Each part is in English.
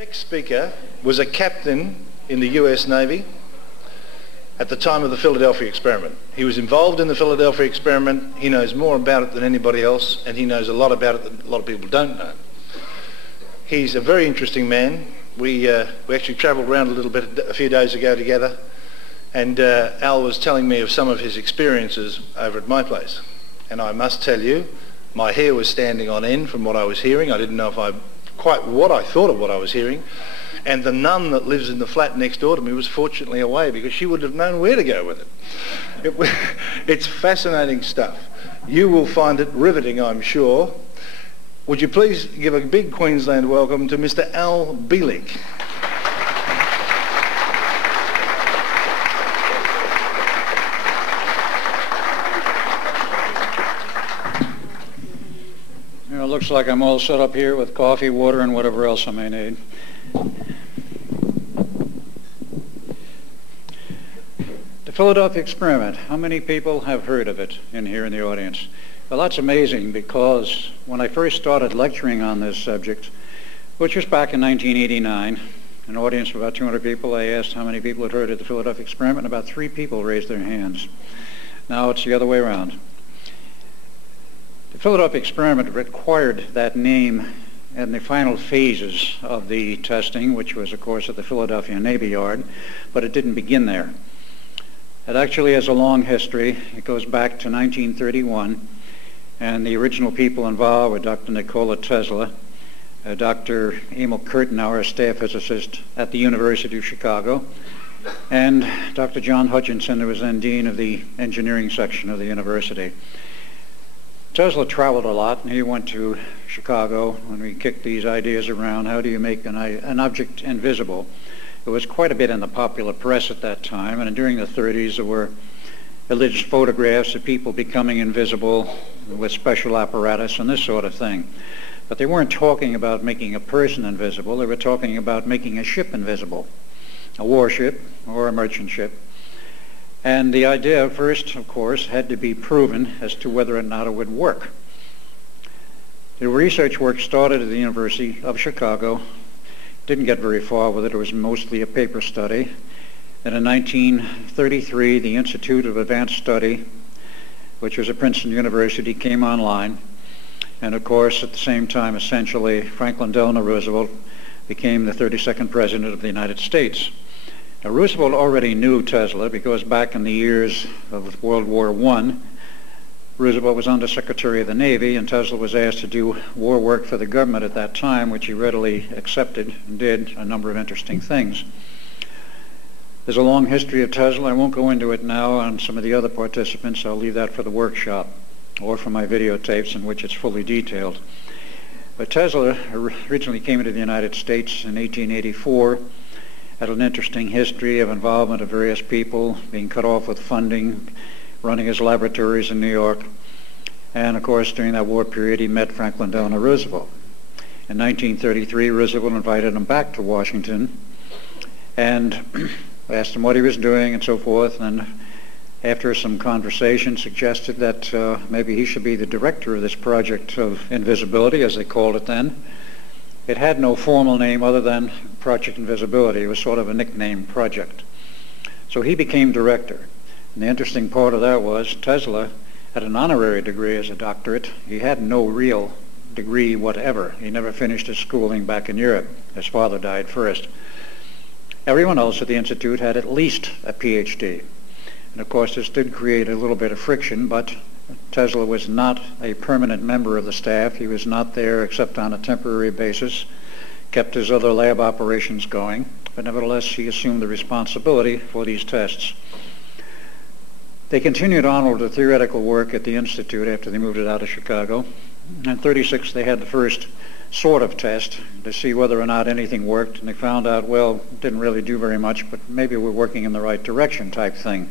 Next speaker was a captain in the US Navy at the time of the Philadelphia experiment. He was involved in the Philadelphia experiment. He knows more about it than anybody else, and he knows a lot about it that a lot of people don't know. He's a very interesting man. We actually travelled around a little bit a few days ago together, and Al was telling me of some of his experiences over at my place. And I must tell you, my hair was standing on end from what I was hearing. I didn't know quite what I thought of what I was hearing. And the nun that lives in the flat next door to me was fortunately away, because she would have known where to go with it. It's fascinating stuff. You will find it riveting, I'm sure. Would you please give a big Queensland welcome to Mr. Al Bielek. It looks like I'm all set up here with coffee, water, and whatever else I may need. The Philadelphia experiment. How many people have heard of it in here in the audience? Well, that's amazing, because when I first started lecturing on this subject, which was back in 1989, an audience of about 200 people, I asked how many people had heard of the Philadelphia experiment, and about 3 people raised their hands. Now it's the other way around. The Philadelphia experiment required that name in the final phases of the testing, which was, of course, at the Philadelphia Navy Yard, but it didn't begin there. It actually has a long history. It goes back to 1931, and the original people involved were Dr. Nikola Tesla, Dr. Emil Kurtenauer, a staff physicist at the University of Chicago, and Dr. John Hutchinson, who was then dean of the engineering section of the university. Tesla traveled a lot, and he went to Chicago when we kicked these ideas around. How do you make an object invisible? It was quite a bit in the popular press at that time, and during the 30s there were alleged photographs of people becoming invisible with special apparatus and this sort of thing. But they weren't talking about making a person invisible. They were talking about making a ship invisible, a warship or a merchant ship. And the idea first, of course, had to be proven as to whether or not it would work. The research work started at the University of Chicago. Didn't get very far with it. It was mostly a paper study. And in 1933, the Institute of Advanced Study, which was at Princeton University, came online. And of course, at the same time, essentially, Franklin Delano Roosevelt became the 32nd President of the United States. Now, Roosevelt already knew Tesla, because back in the years of World War I, Roosevelt was Under Secretary of the Navy, and Tesla was asked to do war work for the government at that time, which he readily accepted and did a number of interesting things. There's a long history of Tesla. I won't go into it now on some of the other participants. I'll leave that for the workshop or for my videotapes, in which it's fully detailed. But Tesla originally came into the United States in 1884, had an interesting history of involvement of various people, being cut off with funding, running his laboratories in New York. And of course, during that war period, he met Franklin Delano Roosevelt. In 1933, Roosevelt invited him back to Washington and asked him what he was doing and so forth. And after some conversation, suggested that maybe he should be the director of this project of invisibility, as they called it then. It had no formal name other than Project Invisibility. It was sort of a nickname project. So he became director. And the interesting part of that was Tesla had an honorary degree as a doctorate. He had no real degree whatever. He never finished his schooling back in Europe. His father died first. Everyone else at the Institute had at least a PhD. And of course, this did create a little bit of friction, but Tesla was not a permanent member of the staff. He was not there except on a temporary basis, kept his other lab operations going, but nevertheless he assumed the responsibility for these tests. They continued on with the theoretical work at the Institute after they moved it out of Chicago. In 1936 they had the first sort of test to see whether or not anything worked, and they found out, well, it didn't really do very much, but maybe we're working in the right direction type thing.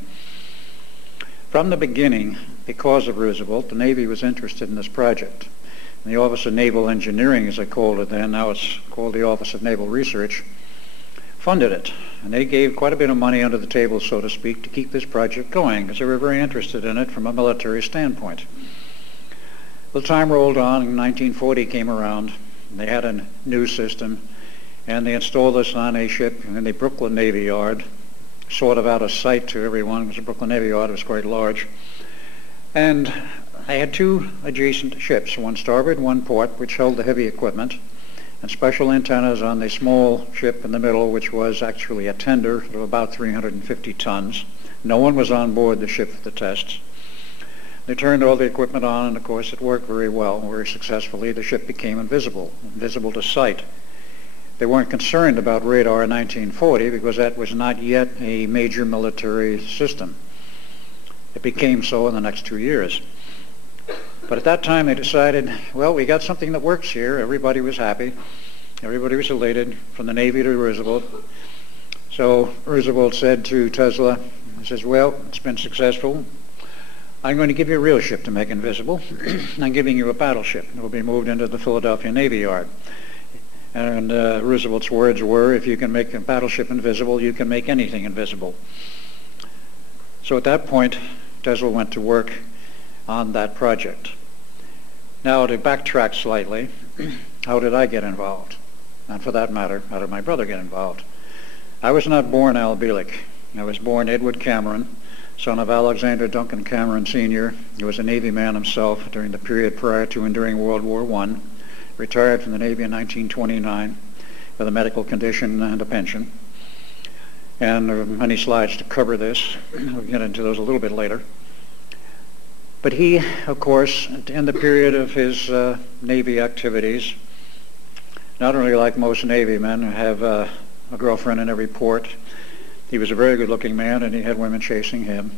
From the beginning, because of Roosevelt, the Navy was interested in this project. And the Office of Naval Engineering, as they called it then, now it's called the Office of Naval Research, funded it. And they gave quite a bit of money under the table, so to speak, to keep this project going, because they were very interested in it from a military standpoint. Well, time rolled on, and 1940 came around. They had a new system, and they installed us on a ship in the Brooklyn Navy Yard, sort of out of sight to everyone, because the Brooklyn Navy Yard was quite large. And I had two adjacent ships, one starboard, one port, which held the heavy equipment, and special antennas on the small ship in the middle, which was actually a tender of about 350 tons. No one was on board the ship for the tests. They turned all the equipment on, and of course it worked very well, very successfully. The ship became invisible to sight. They weren't concerned about radar in 1940 because that was not yet a major military system. It became so in the next 2 years. But at that time they decided, well, we got something that works here. Everybody was happy. Everybody was elated, from the Navy to Roosevelt. So Roosevelt said to Tesla, he says, well, it's been successful. I'm going to give you a real ship to make invisible. I'm giving you a battleship. It will be moved into the Philadelphia Navy Yard. And Roosevelt's words were, if you can make a battleship invisible, you can make anything invisible. So at that point, Tesla went to work on that project. Now, to backtrack slightly, how did I get involved? And for that matter, how did my brother get involved? I was not born Al Bielek. I was born Edward Cameron, son of Alexander Duncan Cameron Sr. He was a Navy man himself during the period prior to and during World War I. Retired from the Navy in 1929 with a medical condition and a pension. And there are many slides to cover this. We'll get into those a little bit later. But he, of course, in the period of his Navy activities, not only like most Navy men who have a girlfriend in every port, he was a very good-looking man, and he had women chasing him.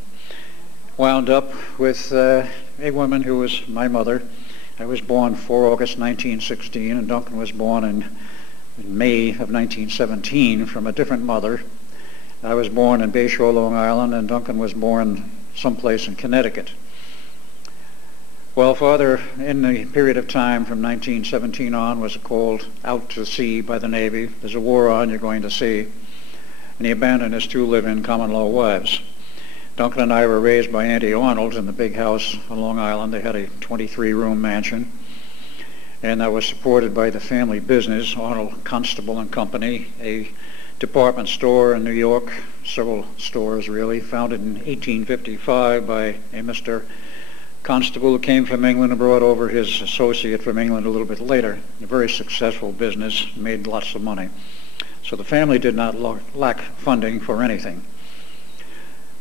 Wound up with a woman who was my mother. I was born 4 August 1916, and Duncan was born in May of 1917 from a different mother. I was born in Bayshore, Long Island, and Duncan was born someplace in Connecticut. Well, Father, in the period of time from 1917 on, was called out to sea by the Navy. There's a war on, you're going to sea. And he abandoned his 2 live-in common-law wives. Duncan and I were raised by Auntie Arnold in the big house on Long Island. They had a 23-room mansion, and that was supported by the family business, Arnold Constable and Company, a department store in New York, several stores really, founded in 1855 by a Mr. Constable who came from England and brought over his associate from England a little bit later. A very successful business, made lots of money. So the family did not lack funding for anything.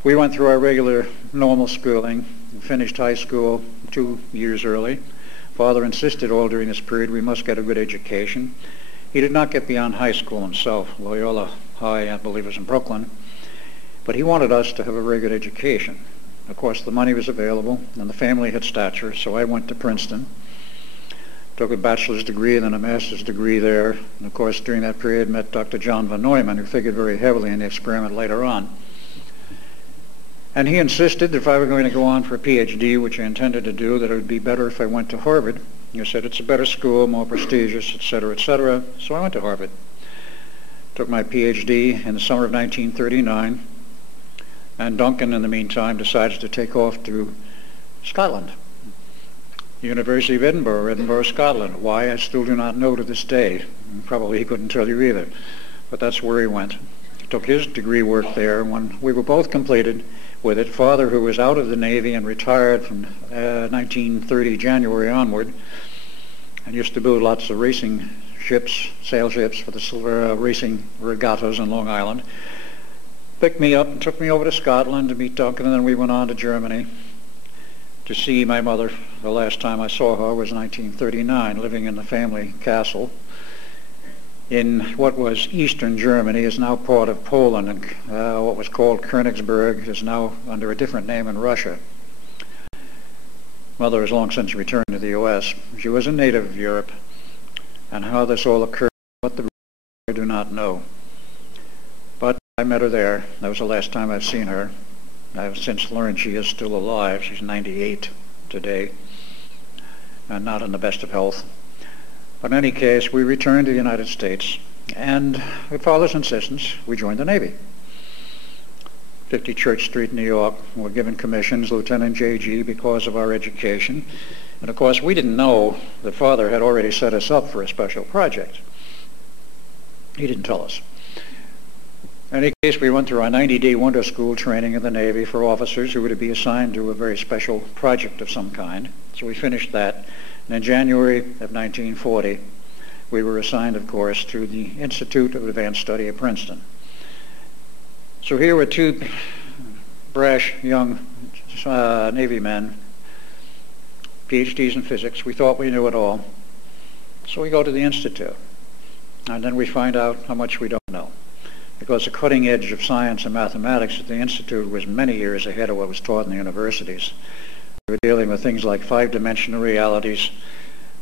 We went through our regular normal schooling, finished high school 2 years early. Father insisted all during this period we must get a good education. He did not get beyond high school himself. Loyola High, I believe, was in Brooklyn. But he wanted us to have a very good education. Of course, the money was available, and the family had stature, so I went to Princeton, took a bachelor's degree and then a master's degree there. And of course, during that period, met Dr. John von Neumann, who figured very heavily in the experiment later on. And he insisted that if I were going to go on for a PhD, which I intended to do, that it would be better if I went to Harvard. He said it's a better school, more prestigious, etc., etc. So I went to Harvard. Took my PhD in the summer of 1939. And Duncan, in the meantime, decides to take off to Scotland. University of Edinburgh, Scotland. Why, I still do not know to this day. Probably he couldn't tell you either. But that's where he went. He took his degree work there. When we were both completed with it, Father, who was out of the Navy and retired from 1930 January onward, and used to build lots of racing ships, sail ships for the racing regattas on Long Island, picked me up and took me over to Scotland to meet Duncan, and then we went on to Germany to see my mother. The last time I saw her was 1939, living in the family castle in what was eastern Germany, is now part of Poland, and what was called Königsberg is now under a different name in Russia. Mother has long since returned to the U.S. She was a native of Europe, and how this all occurred, what the I do not know. But I met her there. That was the last time I've seen her. I've since learned she is still alive. She's 98 today, and not in the best of health. But in any case, we returned to the United States, and with Father's insistence, we joined the Navy. 50 Church Street, New York. We were given commissions, Lieutenant J.G., because of our education. And of course, we didn't know that Father had already set us up for a special project. He didn't tell us. In any case, we went through our 90-day winter school training in the Navy for officers who were to be assigned to a very special project of some kind. So we finished that. And in January of 1940, we were assigned, of course, to the Institute of Advanced Study at Princeton. So here were two brash young Navy men, PhDs in physics. We thought we knew it all. So we go to the Institute. And then we find out how much we don't know, because the cutting edge of science and mathematics at the Institute was many years ahead of what was taught in the universities. We were dealing with things like five-dimensional realities,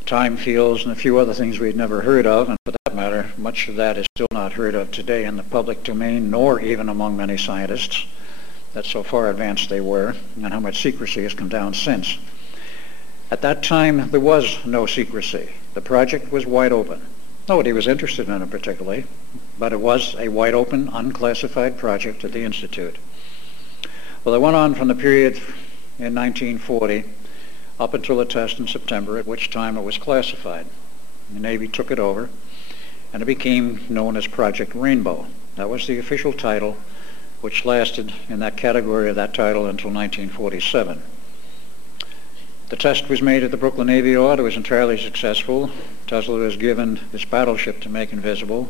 time fields, and a few other things we'd never heard of, and for that matter, much of that is still not heard of today in the public domain, nor even among many scientists. That's so far advanced they were, and how much secrecy has come down since. At that time, there was no secrecy. The project was wide open. Nobody was interested in it particularly, but it was a wide open, unclassified project at the Institute. Well, it went on from the period in 1940 up until the test in September, at which time it was classified. The Navy took it over, and it became known as Project Rainbow. That was the official title, which lasted in that category of that title until 1947. The test was made at the Brooklyn Navy Yard. It was entirely successful. Tesla was given this battleship to make invisible.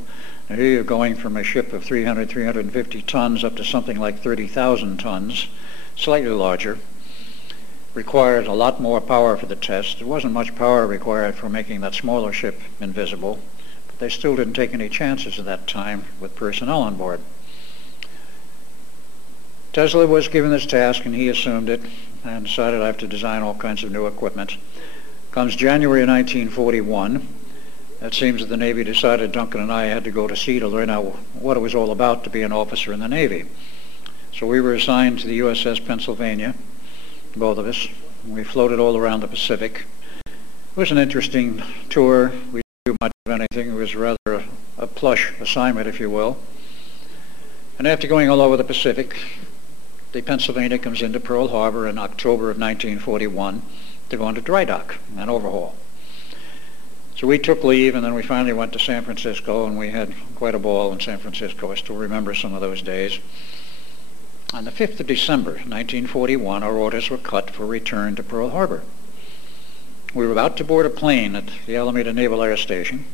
Now here you're going from a ship of 300, 350 tons up to something like 30,000 tons, slightly larger. Required a lot more power for the test. There wasn't much power required for making that smaller ship invisible, but they still didn't take any chances at that time with personnel on board. Tesla was given this task, and he assumed it and decided I have to design all kinds of new equipment. Comes January of 1941. It seems that the Navy decided Duncan and I had to go to sea to learn out what it was all about to be an officer in the Navy. So we were assigned to the USS Pennsylvania, both of us. We floated all around the Pacific. It was an interesting tour. We didn't do much of anything. It was rather a plush assignment, if you will. And after going all over the Pacific, the Pennsylvania comes into Pearl Harbor in October of 1941 to go into dry dock and overhaul. So we took leave, and then we finally went to San Francisco, and we had quite a ball in San Francisco. I still remember some of those days. On the 5th of December, 1941, our orders were cut for return to Pearl Harbor. We were about to board a plane at the Alameda Naval Air Station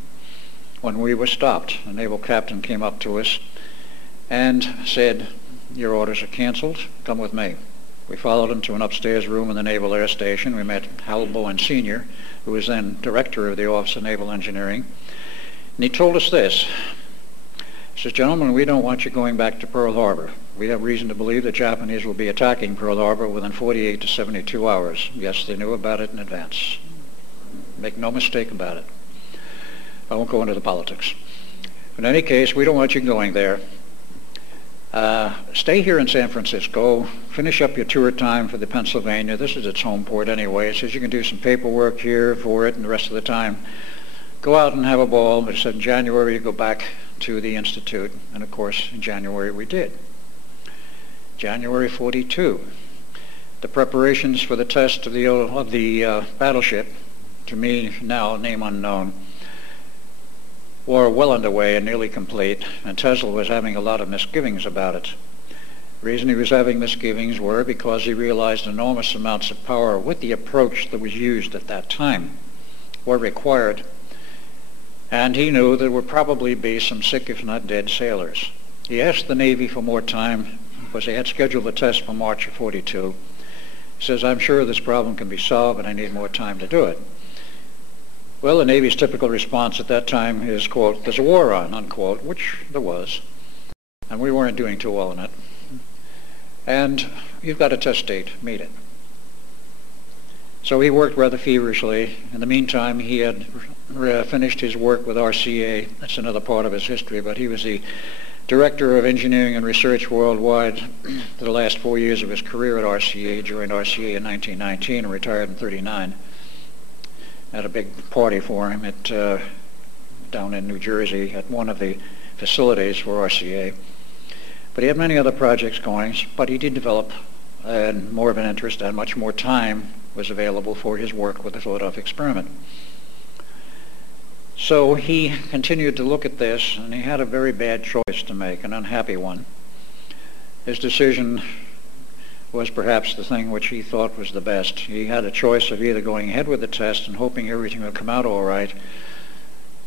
when we were stopped. A naval captain came up to us and said, "Your orders are canceled. Come with me." We followed him to an upstairs room in the Naval Air Station. We met Hal Bowen Sr., who was then director of the Office of Naval Engineering. And he told us this. He says, "Gentlemen, we don't want you going back to Pearl Harbor. We have reason to believe the Japanese will be attacking Pearl Harbor within 48 to 72 hours. Yes, they knew about it in advance. Make no mistake about it. I won't go into the politics. In any case, we don't want you going there. Stay here in San Francisco, finish up your tour time for the Pennsylvania. This is its home port anyway. It says you can do some paperwork here for it, and the rest of the time go out and have a ball." But it said in January you go back to the Institute, and of course in January we did. January 42. The preparations for the test of the battleship, to me now name unknown, were well underway and nearly complete, and Tesla was having a lot of misgivings about it. The reason he was having misgivings were because he realized enormous amounts of power with the approach that was used at that time were required, and he knew there would probably be some sick, if not dead, sailors. He asked the Navy for more time because they had scheduled the test for March of 42. He says, "I'm sure this problem can be solved, but I need more time to do it." Well, the Navy's typical response at that time is, quote, "There's a war on," unquote, which there was, and we weren't doing too well in it. And you've got a test date, meet it. So he worked rather feverishly. In the meantime, he had finished his work with RCA. That's another part of his history, but he was the Director of Engineering and Research worldwide for the last 4 years of his career at RCA. Joined RCA in 1919 and retired in 1939. Had a big party for him at down in New Jersey at one of the facilities for RCA. But he had many other projects going, but he did develop more of an interest, and much more time was available for his work with the Philadelphia experiment. So he continued to look at this, and he had a very bad choice to make, an unhappy one. His decision was perhaps the thing which he thought was the best. He had a choice of either going ahead with the test and hoping everything would come out all right,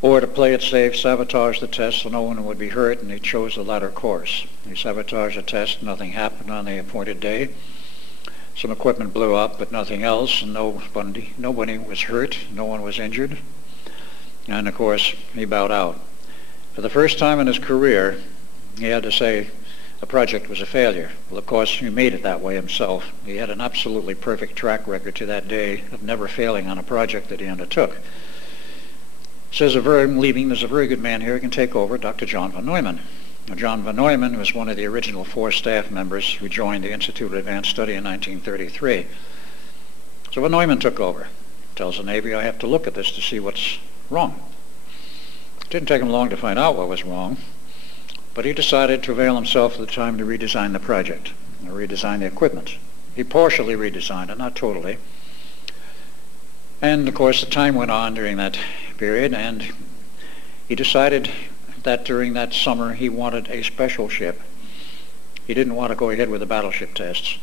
or to play it safe, sabotage the test so no one would be hurt, and he chose the latter course. He sabotaged the test, nothing happened on the appointed day. Some equipment blew up, but nothing else, and nobody was hurt, no one was injured. And of course, he bowed out. For the first time in his career, he had to say the project was a failure. Well, of course, he made it that way himself. He had an absolutely perfect track record to that day of never failing on a project that he undertook. Says I'm leaving, there's a very good man here who can take over, Dr. John von Neumann. Now, John von Neumann was one of the original 4 staff members who joined the Institute of Advanced Study in 1933. So von Neumann took over. Tells the Navy, I have to look at this to see what's wrong. It didn't take him long to find out what was wrong, but he decided to avail himself of the time to redesign the project, and redesign the equipment. He partially redesigned it, not totally. And of course, the time went on during that period, and he decided that during that summer he wanted a special ship. He didn't want to go ahead with the battleship tests,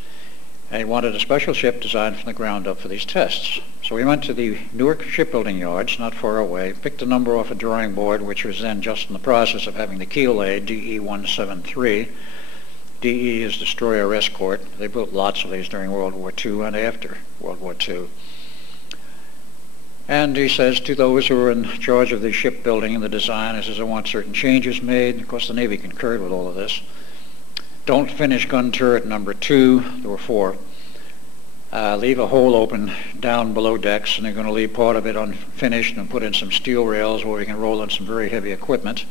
and he wanted a special ship designed from the ground up for these tests. So he went to the Newark shipbuilding yards, not far away, picked a number off a drawing board, which was then just in the process of having the keel laid, DE-173. DE is Destroyer Escort. They built lots of these during World War II and after World War II. And he says to those who were in charge of the shipbuilding and the design, he says, I want certain changes made. Of course, the Navy concurred with all of this. Don't finish gun turret number 2. There were 4. Leave a hole open down below decks, and they're going to leave part of it unfinished and put in some steel rails where we can roll in some very heavy equipment.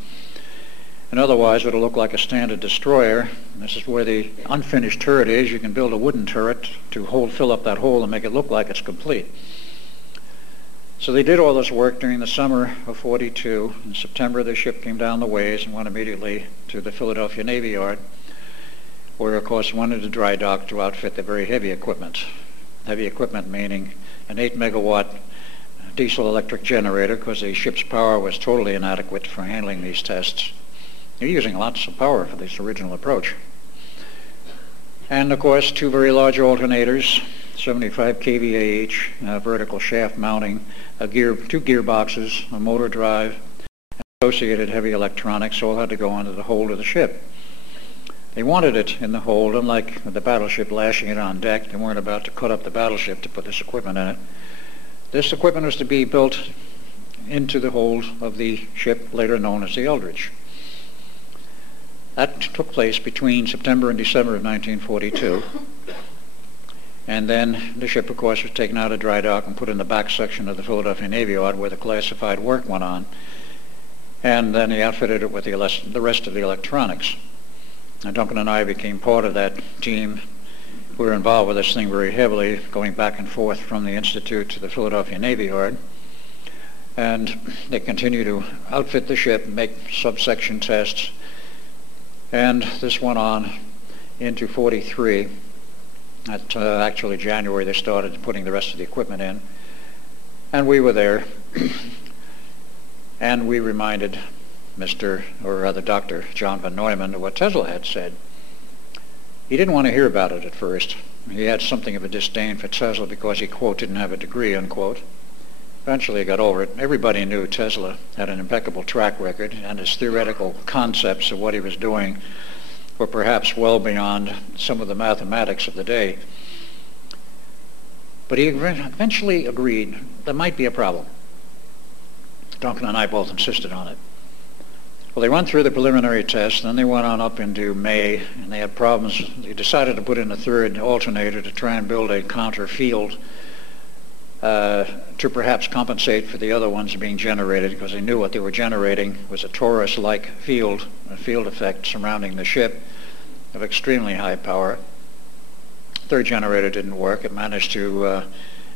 And otherwise, it'll look like a standard destroyer. And this is where the unfinished turret is. You can build a wooden turret to fill up that hole and make it look like it's complete. So they did all this work during the summer of '42. In September, the ship came down the ways and went immediately to the Philadelphia Navy Yard, where, of course, wanted to dry dock to outfit the very heavy equipment. Heavy equipment meaning an 8-megawatt diesel electric generator, because the ship's power was totally inadequate for handling these tests. They're using lots of power for this original approach. And, of course, 2 very large alternators, 75 kVA each, vertical shaft mounting, 2 gearboxes, a motor drive, and associated heavy electronics all had to go into the hold of the ship. They wanted it in the hold, unlike the battleship lashing it on deck. They weren't about to cut up the battleship to put this equipment in it. This equipment was to be built into the hold of the ship later known as the Eldridge. That took place between September and December of 1942. And then the ship, of course, was taken out of dry dock and put in the back section of the Philadelphia Navy Yard where the classified work went on. And then he outfitted it with the rest of the electronics. And Duncan and I became part of that team. We were involved with this thing very heavily, going back and forth from the Institute to the Philadelphia Navy Yard. And they continued to outfit the ship, make subsection tests. And this went on into '43. Actually, January, they started putting the rest of the equipment in. And we were there. And we reminded Dr. John von Neumann of what Tesla had said. He didn't want to hear about it at first. He had something of a disdain for Tesla because he, quote, didn't have a degree, unquote. Eventually he got over it. Everybody knew Tesla had an impeccable track record, and his theoretical concepts of what he was doing were perhaps well beyond some of the mathematics of the day. But he eventually agreed there might be a problem. Duncan and I both insisted on it. Well, they went through the preliminary tests, then they went on up into May, and they had problems. They decided to put in a 3rd alternator to try and build a counter field to perhaps compensate for the other ones being generated, because they knew what they were generating was a torus-like field, a field effect surrounding the ship of extremely high power. 3rd generator didn't work. It managed to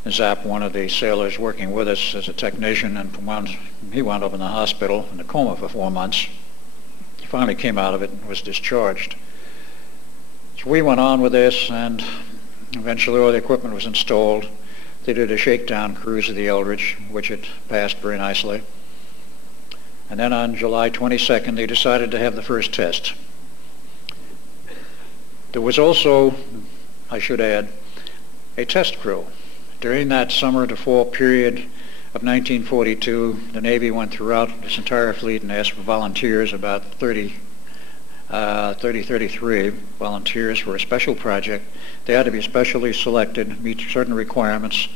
zap one of the sailors working with us as a technician, and he wound up in the hospital in a coma for 4 months. He finally came out of it and was discharged. So we went on with this, and eventually all the equipment was installed. They did a shakedown cruise of the Eldridge, which it passed very nicely. And then on July 22nd, they decided to have the first test. There was also, I should add, a test crew. During that summer to fall period of 1942, the Navy went throughout its entire fleet and asked for volunteers, about 33 volunteers for a special project. They had to be specially selected, meet certain requirements,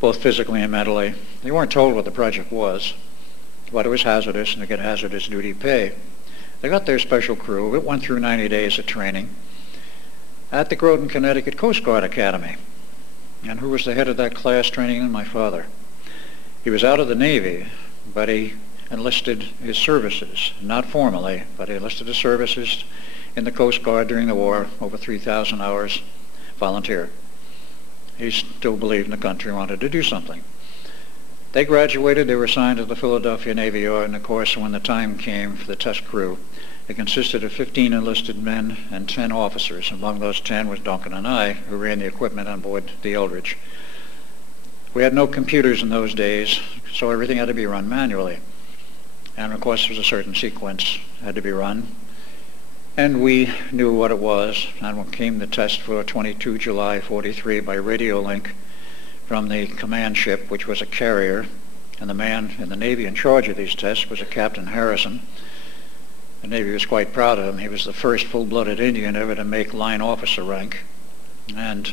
both physically and mentally. They weren't told what the project was, but it was hazardous and to get hazardous duty pay. They got their special crew. It went through 90 days of training at the Groton, Connecticut Coast Guard Academy. And who was the head of that class training them? My father. He was out of the Navy, but he enlisted his services, not formally, but he enlisted his services in the Coast Guard during the war, over 3,000 hours, volunteer. He still believed in the country, wanted to do something. They graduated, they were assigned to the Philadelphia Navy Yard, and of course when the time came for the test crew, it consisted of 15 enlisted men and 10 officers. Among those 10 was Duncan and I, who ran the equipment on board the Eldridge. We had no computers in those days, so everything had to be run manually. And of course there was a certain sequence that had to be run. And we knew what it was, and when came the test for 22 July 43 by radio link from the command ship, which was a carrier, and the man in the Navy in charge of these tests was a Captain Harrison. The Navy was quite proud of him. He was the first full-blooded Indian ever to make line officer rank. And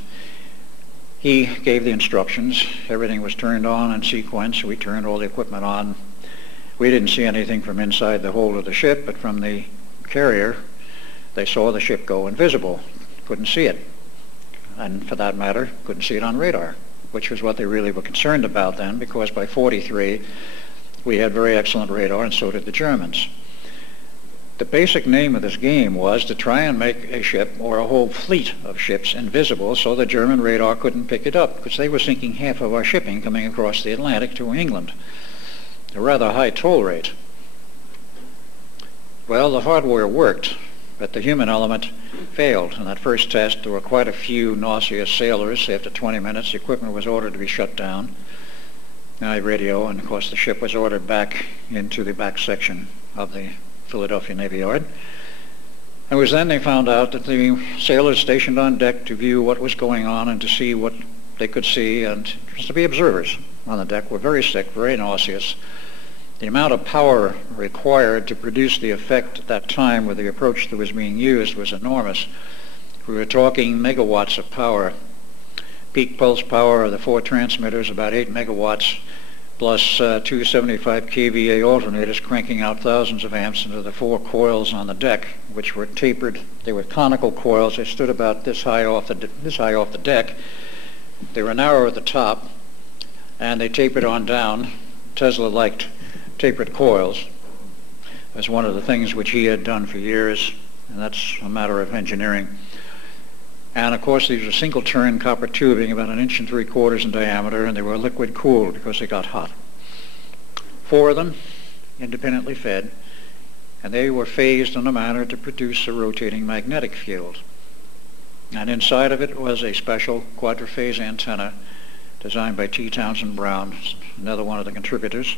he gave the instructions. Everything was turned on in sequence. We turned all the equipment on. We didn't see anything from inside the hold of the ship, but from the carrier, they saw the ship go invisible. Couldn't see it. And for that matter, couldn't see it on radar, which was what they really were concerned about then, because by 43, we had very excellent radar, and so did the Germans. The basic name of this game was to try and make a ship or a whole fleet of ships invisible so the German radar couldn't pick it up, because they were sinking half of our shipping coming across the Atlantic to England. A rather high toll rate. Well, the hardware worked, but the human element failed. In that first test, there were quite a few nauseous sailors. After 20 minutes, the equipment was ordered to be shut down. I radio, and of course the ship was ordered back into the back section of the Philadelphia Navy Yard. It was then they found out that the sailors stationed on deck to view what was going on and to see what they could see, and just to be observers on the deck, were very sick, very nauseous. The amount of power required to produce the effect at that time with the approach that was being used was enormous. We were talking megawatts of power. Peak pulse power of the 4 transmitters, about 8 megawatts, plus 275 kVA alternators cranking out thousands of amps into the 4 coils on the deck, which were tapered. They were conical coils. They stood about this high off the deck. They were narrow at the top, and they tapered on down. Tesla liked tapered coils. It was one of the things which he had done for years, and that's a matter of engineering. And of course these were single-turn copper tubing about 1 3/4 inches in diameter, and they were liquid cooled because they got hot. 4 of them independently fed, and they were phased in a manner to produce a rotating magnetic field. And inside of it was a special quadrophase antenna designed by T. Townsend Brown, another one of the contributors,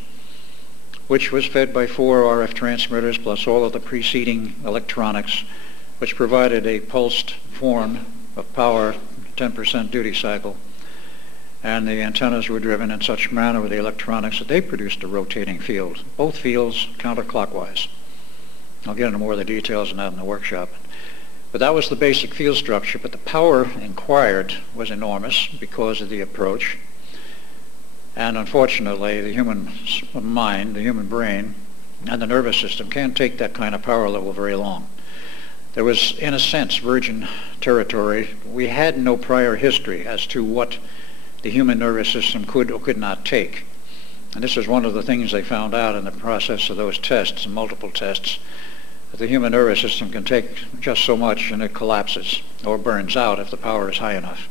which was fed by 4 RF transmitters plus all of the preceding electronics, which provided a pulsed form of power, 10% duty cycle. And the antennas were driven in such manner with the electronics that they produced a rotating field, both fields counterclockwise. I'll get into more of the details on that in the workshop. But that was the basic field structure, but the power required was enormous because of the approach. And unfortunately, the human mind, the human brain, and the nervous system can't take that kind of power level very long. There was, in a sense, virgin territory. We had no prior history as to what the human nervous system could or could not take. And this is one of the things they found out in the process of those tests, multiple tests, that the human nervous system can take just so much and it collapses or burns out if the power is high enough.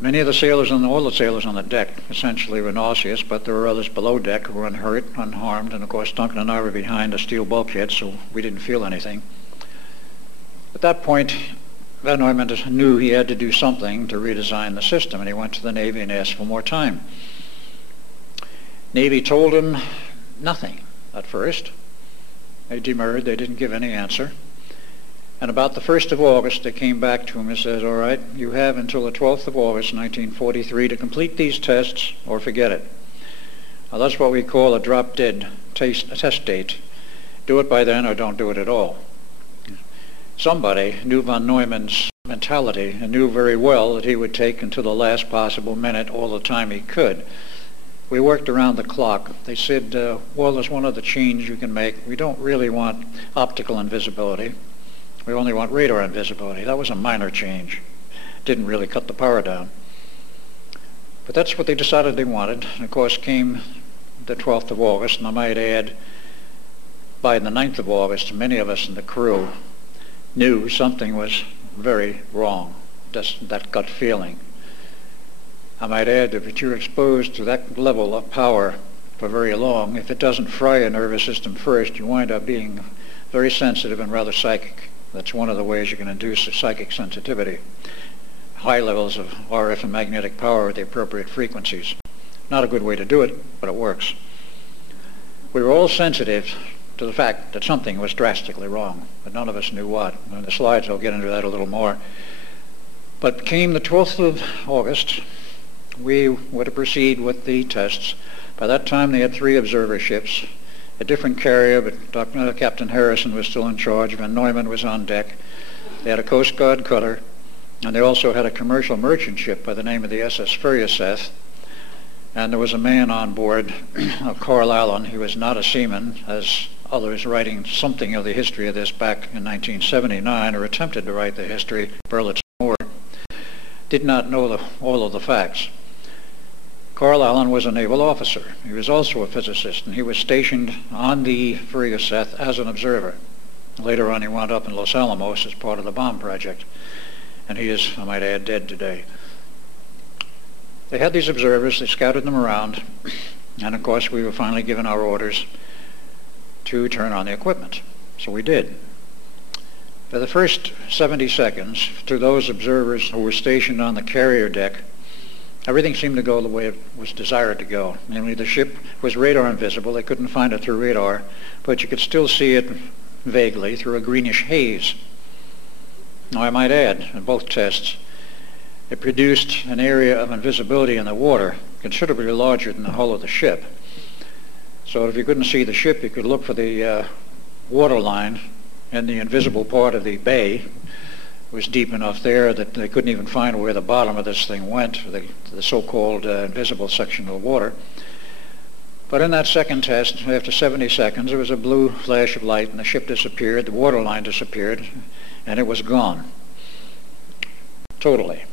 Many of the sailors and all the sailors on the deck essentially were nauseous, but there were others below deck who were unhurt, unharmed, and of course Duncan and I were behind a steel bulkhead, so we didn't feel anything. At that point, Van Neumann knew he had to do something to redesign the system, and he went to the Navy and asked for more time. Navy told him nothing at first. They demurred. They didn't give any answer. And about the 1st of August, they came back to him and says, all right, you have until the 12th of August, 1943, to complete these tests or forget it. Now, that's what we call a drop-dead test date. Do it by then or don't do it at all. Somebody knew von Neumann's mentality and knew very well that he would take until the last possible minute all the time he could. We worked around the clock. They said, well, there's one other change you can make. We don't really want optical invisibility. We only want radar invisibility. That was a minor change. Didn't really cut the power down. But that's what they decided they wanted. And of course came the 12th of August, and I might add, by the 9th of August, many of us in the crew knew something was very wrong, just that gut feeling. I might add that if you're exposed to that level of power for very long, if it doesn't fry your nervous system first, you wind up being very sensitive and rather psychic. That's one of the ways you can induce a psychic sensitivity. High levels of RF and magnetic power at the appropriate frequencies. Not a good way to do it, but it works. We were all sensitive to the fact that something was drastically wrong, but none of us knew what. In the slides I'll get into that a little more. But came the 12th of August, we were to proceed with the tests. By that time they had 3 observer ships, a different carrier, but Captain Harrison was still in charge. Von Neumann was on deck. They had a Coast Guard cutter, and they also had a commercial merchant ship by the name of the SS Furiaseth. And there was a man on board, Carl Allen. He was not a seaman, as others writing something of the history of this back in 1979, or attempted to write the history, Berlitz Moore, did not know all of the facts. Carl Allen was a naval officer. He was also a physicist, and he was stationed on the Furiaseth as an observer. Later on, he wound up in Los Alamos as part of the bomb project, and he is, I might add, dead today. They had these observers. They scouted them around, and of course, we were finally given our orders to turn on the equipment. So we did. For the first 70 seconds, to those observers who were stationed on the carrier deck, everything seemed to go the way it was desired to go. Namely, the ship was radar invisible. They couldn't find it through radar, but you could still see it vaguely through a greenish haze. Now, I might add, in both tests, it produced an area of invisibility in the water considerably larger than the hull of the ship. So if you couldn't see the ship, you could look for the water line in the invisible part of the bay. Was deep enough there that they couldn't even find where the bottom of this thing went, the so-called invisible section of the water. But in that second test, after 70 seconds, there was a blue flash of light and the ship disappeared, the water line disappeared, and it was gone. Totally.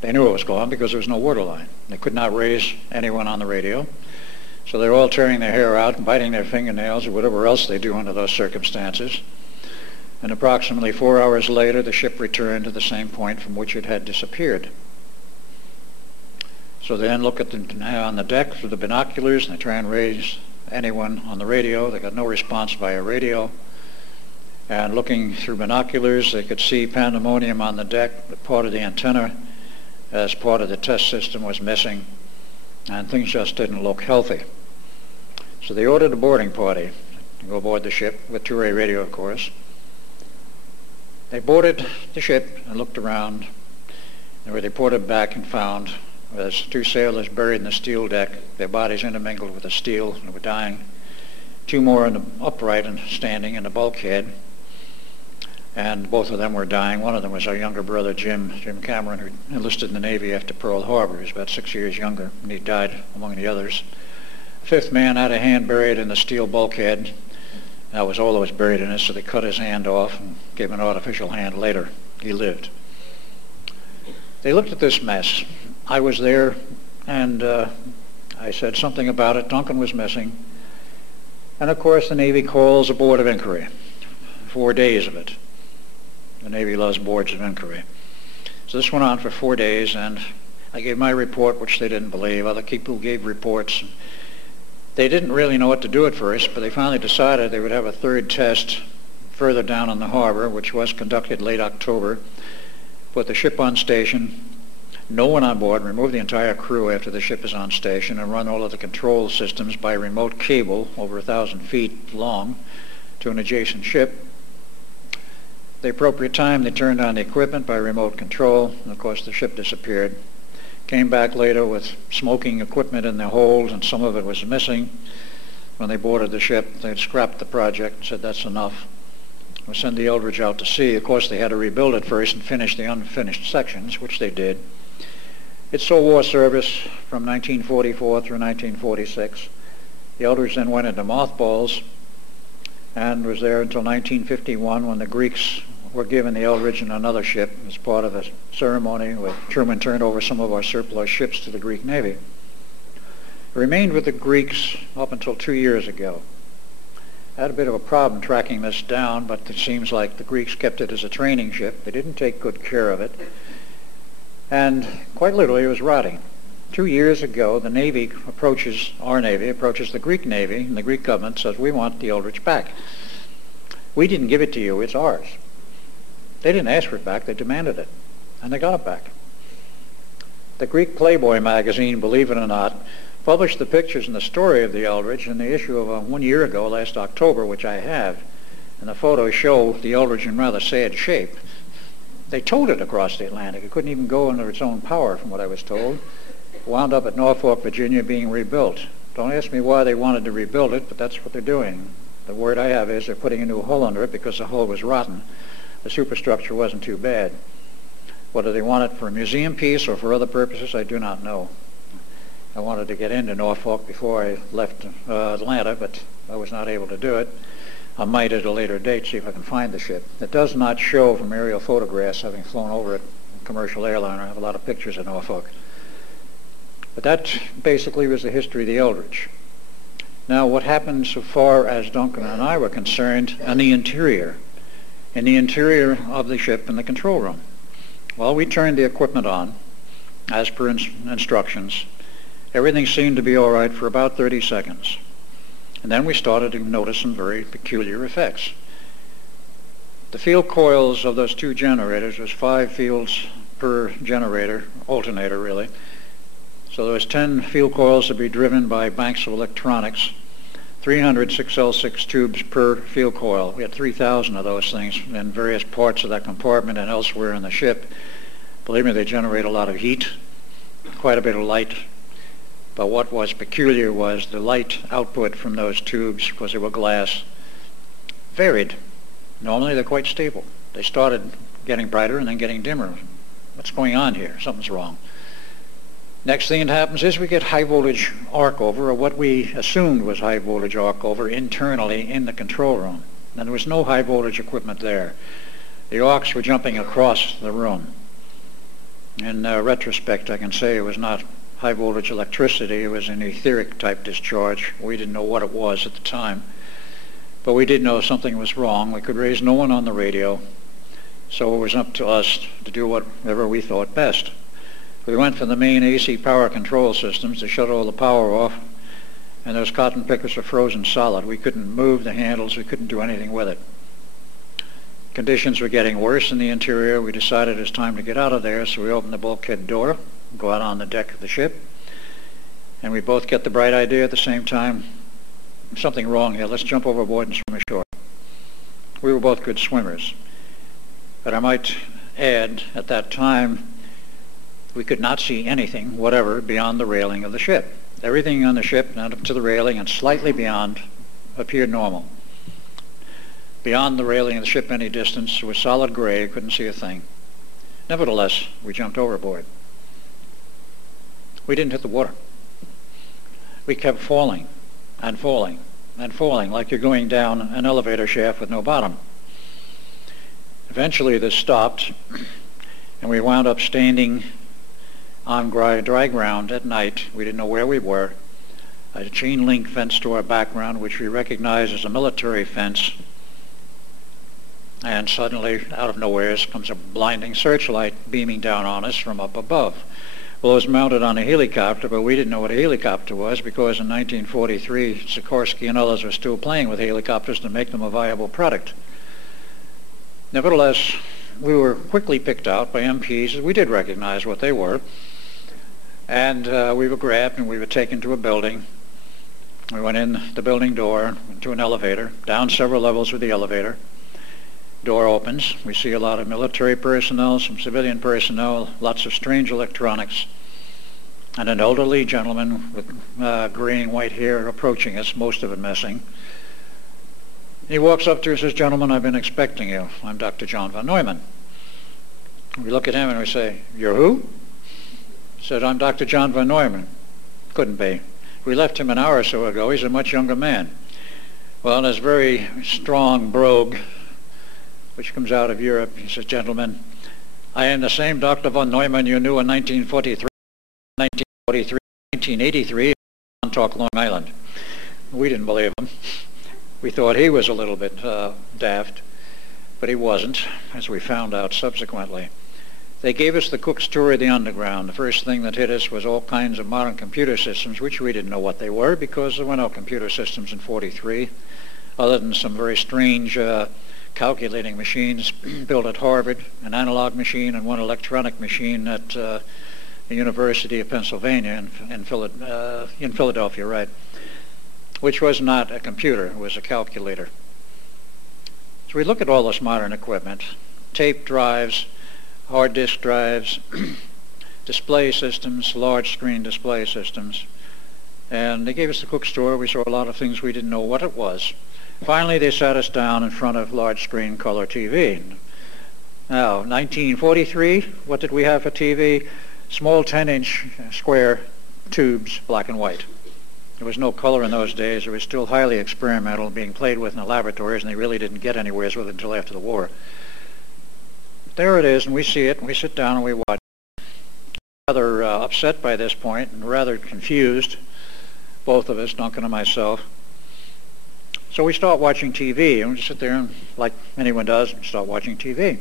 They knew it was gone because there was no water line. They could not raise anyone on the radio. So they're all tearing their hair out and biting their fingernails or whatever else they do under those circumstances. And approximately 4 hours later, the ship returned to the same point from which it had disappeared. So they then look at on the deck through the binoculars, and they try and raise anyone on the radio. They got no response via radio. And looking through binoculars, they could see pandemonium on the deck, but part of the antenna as part of the test system was missing, and things just didn't look healthy. So they ordered a boarding party to go aboard the ship, with two-way radio, of course. They boarded the ship and looked around, and were reported back and found was 2 sailors buried in the steel deck, their bodies intermingled with the steel, and were dying. 2 more in the upright and standing in the bulkhead, and both of them were dying. One of them was our younger brother, Jim Cameron, who enlisted in the Navy after Pearl Harbor. He was about 6 years younger, and he died among the others. The 5th man had a hand buried in the steel bulkhead. That was all that was buried in it, so they cut his hand off and gave him an artificial hand later. He lived. They looked at this mess. I was there, and I said something about it. Duncan was missing. And of course, the Navy calls a board of inquiry. 4 days of it. The Navy loves boards of inquiry. So this went on for 4 days, and I gave my report, which they didn't believe. Other people gave reports. They didn't really know what to do at first, but they finally decided they would have a 3rd test further down on the harbor, which was conducted late October. Put the ship on station, no one on board, remove the entire crew after the ship is on station, and run all of the control systems by remote cable over 1,000 feet long to an adjacent ship. The appropriate time, they turned on the equipment by remote control, and of course the ship disappeared. Came back later with smoking equipment in the hold, and some of it was missing. When they boarded the ship, they scrapped the project and said, that's enough. We'll send the Eldridge out to sea. Of course, they had to rebuild it first and finish the unfinished sections, which they did. It saw war service from 1944 through 1946. The Eldridge then went into mothballs and was there until 1951 when the Greeks were given the Eldridge and another ship as part of a ceremony where Truman turned over some of our surplus ships to the Greek Navy. It remained with the Greeks up until 2 years ago. I had a bit of a problem tracking this down, but it seems like the Greeks kept it as a training ship. They didn't take good care of it. And quite literally, it was rotting. 2 years ago, the Navy approaches, our Navy approaches the Greek Navy, and the Greek government says, we want the Eldridge back. We didn't give it to you, it's ours. They didn't ask for it back, they demanded it, and they got it back. The Greek Playboy magazine, believe it or not, published the pictures and the story of the Eldridge in the issue of 1 year ago, last October, which I have, and the photos show the Eldridge in rather sad shape. They towed it across the Atlantic. It couldn't even go under its own power, from what I was told. It wound up at Norfolk, Virginia, being rebuilt. Don't ask me why they wanted to rebuild it, but that's what they're doing. The word I have is they're putting a new hull under it because the hull was rotten. The superstructure wasn't too bad. Whether they want it for a museum piece or for other purposes, I do not know. I wanted to get into Norfolk before I left Atlanta, but I was not able to do it. I might at a later date see if I can find the ship. It does not show from aerial photographs, having flown over it, a commercial airliner. I have a lot of pictures of Norfolk. But that basically was the history of the Eldridge. Now, what happened so far as Duncan and I were concerned in the interior of the ship in the control room? Well, we turned the equipment on, as per instructions. Everything seemed to be all right for about 30 seconds. And then we started to notice some very peculiar effects. The field coils of those two generators was 5 fields per generator, alternator really. So there was 10 field coils to be driven by banks of electronics, 300 6L6 tubes per field coil. We had 3,000 of those things in various parts of that compartment and elsewhere in the ship. Believe me, they generate a lot of heat, quite a bit of light. But what was peculiar was the light output from those tubes, because they were glass, varied. Normally they're quite stable. They started getting brighter and then getting dimmer. What's going on here? Something's wrong. Next thing that happens is we get high voltage arc over, or what we assumed was high voltage arc over, internally in the control room. And there was no high voltage equipment there. The arcs were jumping across the room. In retrospect, I can say it was not high voltage electricity. It was an etheric type discharge. We didn't know what it was at the time, but we did know something was wrong. We could raise no one on the radio, so it was up to us to do whatever we thought best. We went for the main AC power control systems to shut all the power off, and those cotton pickers were frozen solid. We couldn't move the handles. We couldn't do anything with it. Conditions were getting worse in the interior. We decided it was time to get out of there, so we opened the bulkhead door, go out on the deck of the ship, and we both get the bright idea at the same time, something wrong here, let's jump overboard and swim ashore. We were both good swimmers, but I might add, at that time, we could not see anything, whatever, beyond the railing of the ship. Everything on the ship, not up to the railing and slightly beyond, appeared normal. Beyond the railing of the ship any distance was solid gray, couldn't see a thing. Nevertheless, we jumped overboard. We didn't hit the water. We kept falling and falling and falling like you're going down an elevator shaft with no bottom. Eventually this stopped, and we wound up standing on dry ground at night. We didn't know where we were. A chain link fence to our background, which we recognized as a military fence. And suddenly, out of nowhere, comes a blinding searchlight beaming down on us from up above. Well, it was mounted on a helicopter, but we didn't know what a helicopter was because in 1943, Sikorsky and others were still playing with helicopters to make them a viable product. Nevertheless, we were quickly picked out by MPs. We did recognize what they were. And we were grabbed and we were taken to a building. We went in the building door, to an elevator, down several levels with the elevator. Door opens. We see a lot of military personnel, some civilian personnel, lots of strange electronics, and an elderly gentleman with gray and white hair approaching us, most of it missing. He walks up to us and says, "Gentlemen, I've been expecting you. I'm Dr. John von Neumann." We look at him and we say, "You're who?" He said, "I'm Dr. John von Neumann." Couldn't be. We left him an hour or so ago. He's a much younger man. Well, this very strong brogue, which comes out of Europe, he says, "Gentlemen, I am the same Dr. von Neumann you knew in 1943, 1983, in Montauk, Long Island." We didn't believe him. We thought he was a little bit daft, but he wasn't, as we found out subsequently. They gave us the Cook's tour of the underground. The first thing that hit us was all kinds of modern computer systems, which we didn't know what they were because there were no computer systems in 43, other than some very strange calculating machines built at Harvard, an analog machine and one electronic machine at the University of Pennsylvania in Philadelphia, right, which was not a computer, it was a calculator. So we look at all this modern equipment, tape drives, hard disk drives, display systems, large screen display systems. And they gave us the Cook's tour. We saw a lot of things we didn't know what it was. Finally, they sat us down in front of large screen color TV. Now, 1943, what did we have for TV? Small 10-inch square tubes, black and white. There was no color in those days. It was still highly experimental, being played with in the laboratories, and they really didn't get anywhere with it until after the war. There it is, and we see it, and we sit down and we watch. Rather upset by this point and rather confused, both of us, Duncan and myself. So we start watching TV, and we sit there and, like anyone does, and start watching TV.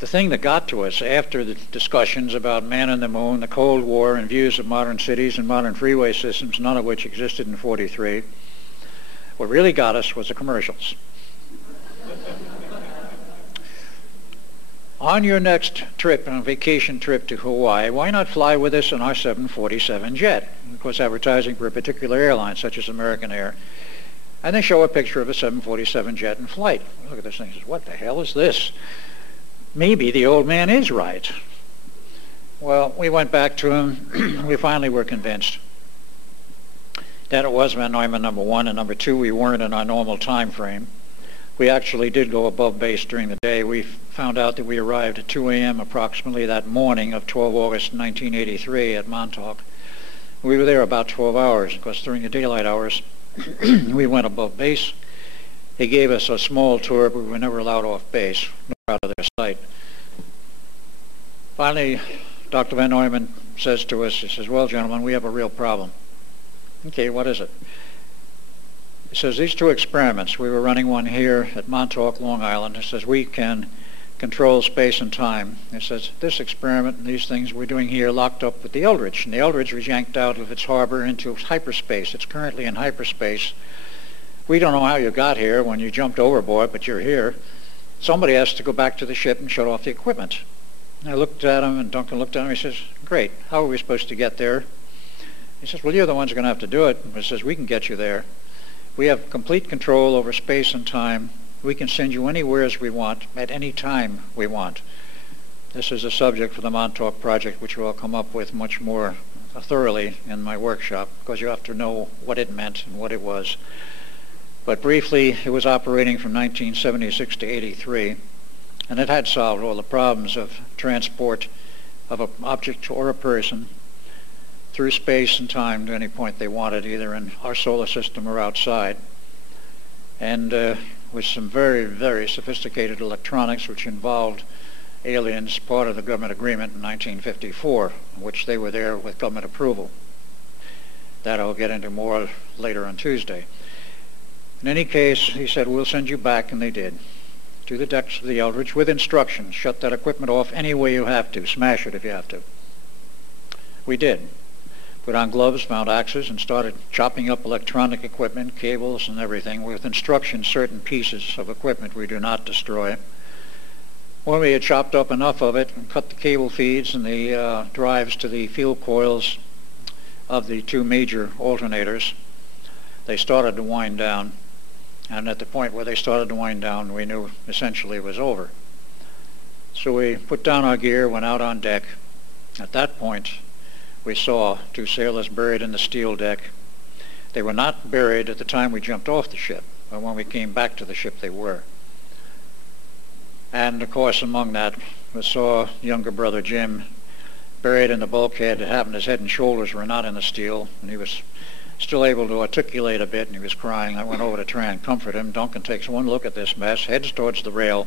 The thing that got to us after the discussions about man on the moon, the Cold War, and views of modern cities and modern freeway systems, none of which existed in 43, what really got us was the commercials. On your next trip, on a vacation trip to Hawaii, why not fly with us on our 747 jet? Of course, advertising for a particular airline, such as American Air. And they show a picture of a 747 jet in flight. We look at this thing and says, "What the hell is this?" Maybe the old man is right. Well, we went back to him. We finally were convinced that it was von Neumann, number one, and number two, we weren't in our normal time frame. We actually did go above base during the day. We found out that we arrived at 2 a.m. approximately that morning of 12 August 1983 at Montauk. We were there about 12 hours. Of course, during the daylight hours, we went above base. He gave us a small tour, but we were never allowed off base, nor out of their sight. Finally, Dr. von Neumann says to us, he says, "Well, gentlemen, we have a real problem." Okay, what is it? He says, "These two experiments, we were running one here at Montauk, Long Island." He says, "We can control space and time." He says, "This experiment and these things we're doing here locked up with the Eldridge. And the Eldridge was yanked out of its harbor into hyperspace. It's currently in hyperspace. We don't know how you got here when you jumped overboard, but you're here. Somebody has to go back to the ship and shut off the equipment." And I looked at him, and Duncan looked at him. He says, "Great. How are we supposed to get there?" He says, "Well, you're the ones going to have to do it." He says, "We can get you there. We have complete control over space and time. We can send you anywhere as we want, at any time we want." This is a subject for the Montauk project, which we'll come up with much more thoroughly in my workshop, because you have to know what it meant and what it was. But briefly, it was operating from 1976 to 83, and it had solved all the problems of transport of an object or a person through space and time to any point they wanted, either in our solar system or outside. And with some very, very sophisticated electronics, which involved aliens, part of the government agreement in 1954, which they were there with government approval. That I'll get into more later on Tuesday. In any case, he said, "We'll send you back," and they did, to the decks of the Eldridge with instructions. Shut that equipment off any way you have to. Smash it if you have to. We did. Put on gloves, found axes, and started chopping up electronic equipment, cables, and everything with instructions, certain pieces of equipment we do not destroy. When we had chopped up enough of it and cut the cable feeds and the drives to the field coils of the two major alternators, they started to wind down. And at the point where they started to wind down, we knew essentially it was over. So we put down our gear, went out on deck. At that point, we saw two sailors buried in the steel deck. They were not buried at the time we jumped off the ship, but when we came back to the ship, they were. And of course, among that, we saw younger brother Jim buried in the bulkhead. It happened his head and shoulders were not in the steel, and he was still able to articulate a bit, and he was crying. I went over to try and comfort him. Duncan takes one look at this mess, heads towards the rail,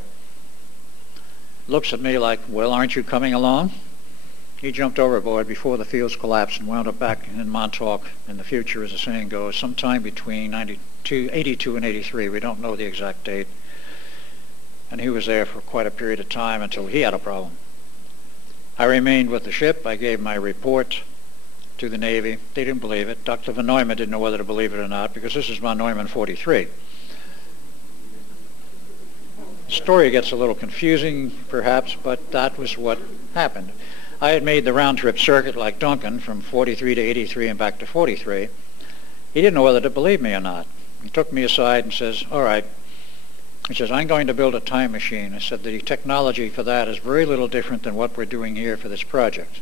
looks at me like, well, aren't you coming along? He jumped overboard before the fields collapsed and wound up back in Montauk in the future, as the saying goes, sometime between 82 and 83. We don't know the exact date. And he was there for quite a period of time until he had a problem. I remained with the ship. I gave my report to the Navy. They didn't believe it. Dr. von Neumann didn't know whether to believe it or not, because this is von Neumann 43. The story gets a little confusing, perhaps, but that was what happened. I had made the round-trip circuit like Duncan from 43 to 83 and back to 43. He didn't know whether to believe me or not. He took me aside and says, all right. He says, I'm going to build a time machine. I said, the technology for that is very little different than what we're doing here for this project.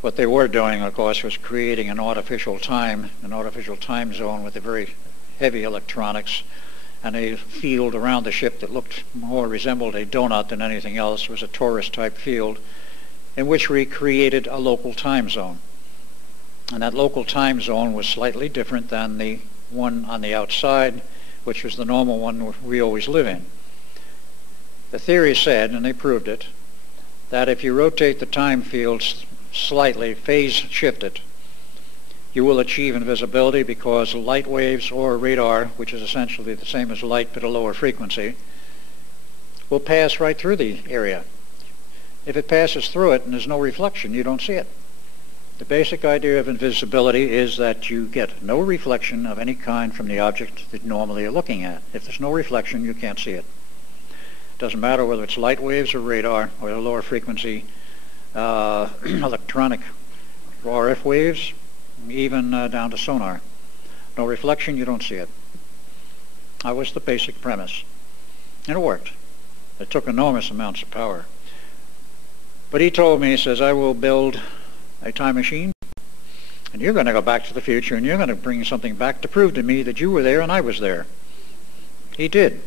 What they were doing, of course, was creating an artificial time zone with a very heavy electronics and a field around the ship that looked more resembled a donut than anything else. It was a torus-type field in which we created a local time zone. And that local time zone was slightly different than the one on the outside, which was the normal one we always live in. The theory said, and they proved it, that if you rotate the time fields slightly, phase shift it, you will achieve invisibility, because light waves or radar, which is essentially the same as light but a lower frequency, will pass right through the area. If it passes through it and there's no reflection, you don't see it. The basic idea of invisibility is that you get no reflection of any kind from the object that normally you're looking at. If there's no reflection, you can't see it. It doesn't matter whether it's light waves or radar or the lower frequency electronic RF waves, even down to sonar. No reflection, you don't see it. That was the basic premise. And it worked. It took enormous amounts of power. But he told me, he says, I will build a time machine, and you're going to go back to the future, and you're going to bring something back to prove to me that you were there and I was there. He did.